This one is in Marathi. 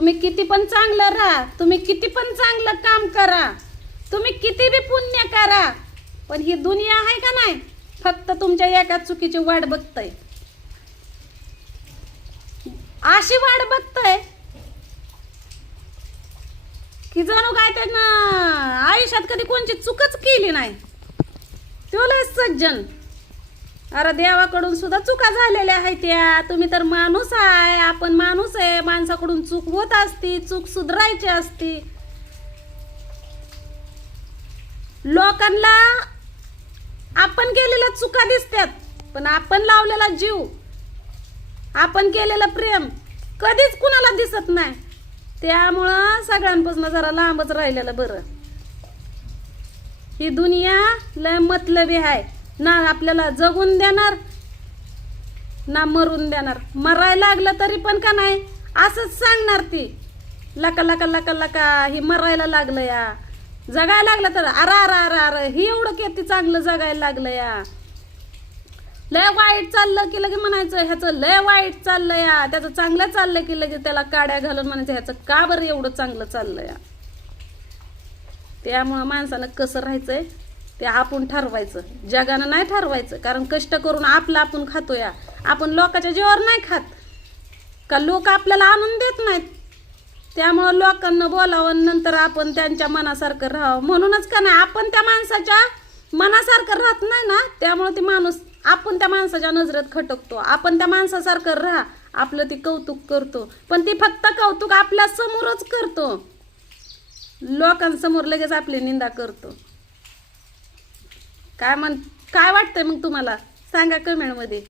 तुम्ही किती पण चांगलं राहा, तुम्ही किती पण चांगलं काम करा, तुम्ही किती बी पुण्य करा, पण ही दुनिया आहे का नाही फक्त तुमच्या एका चुकीची वाट बघतय. अशी वाट बघतय की जणू काय त्यानं आयुष्यात कधी कोणची चूकच केली नाही. तो लय सज्जन. अरे देवाकडून सुद्धा चुका झालेल्या आहेत त्या. तुम्ही तर माणूस आहे, आपण माणूस आहे, माणसाकडून चूक होत असती, चूक सुधारायची असती. लोकांना आपण केलेल्या चुका दिसतात, पण आपण लावलेला जीव, आपण केलेलं प्रेम कधीच कुणाला दिसत नाही. त्यामुळं सगळ्यांपासून जरा लांबच राहिलेलं बरं. ही दुनिया लय मतलबी आहे, ना आपल्याला जगून देणार ना मरून देणार. मरायला लागलं तरी पण का नाही असंच सांगणार ती, लका लका लका लका ही मरायला लागलं या. जगायला लागलं तर अरे अरे अरे अरे ही एवढं किती चांगलं जगायला लागलं या. लय वाईट चाललं की लगे म्हणायचं ह्याचं लय वाईट चाललं या, त्याचं चांगलं चाललं की लगे त्याला काड्या घालून म्हणायचं ह्याचं का बरं एवढं चांगलं चाललं या. त्यामुळं माणसानं कसं राहायचंय ते आपण ठरवायचं, जगानं नाही ठरवायचं. कारण कष्ट करून आपलं आपण खातो या, आपण लोकांच्या जीवावर नाही खात का. लोक आपल्याला आणून देत नाहीत, त्यामुळं लोकांना बोलावं नंतर आपण त्यांच्या मनासारखं राहावं. म्हणूनच का नाही आपण त्या माणसाच्या मनासारखं राहत नाही ना, त्यामुळे ती माणूस आपण त्या माणसाच्या नजरेत खटकतो. आपण त्या माणसासारखं राहा, आपलं ती कौतुक करतो, पण ती फक्त कौतुक आपल्या समोरच करतो, लोकांसमोर लगेच आपली निंदा करतो. काय वाटतंय मग तुम्हाला सांगा कमेंटमध्ये.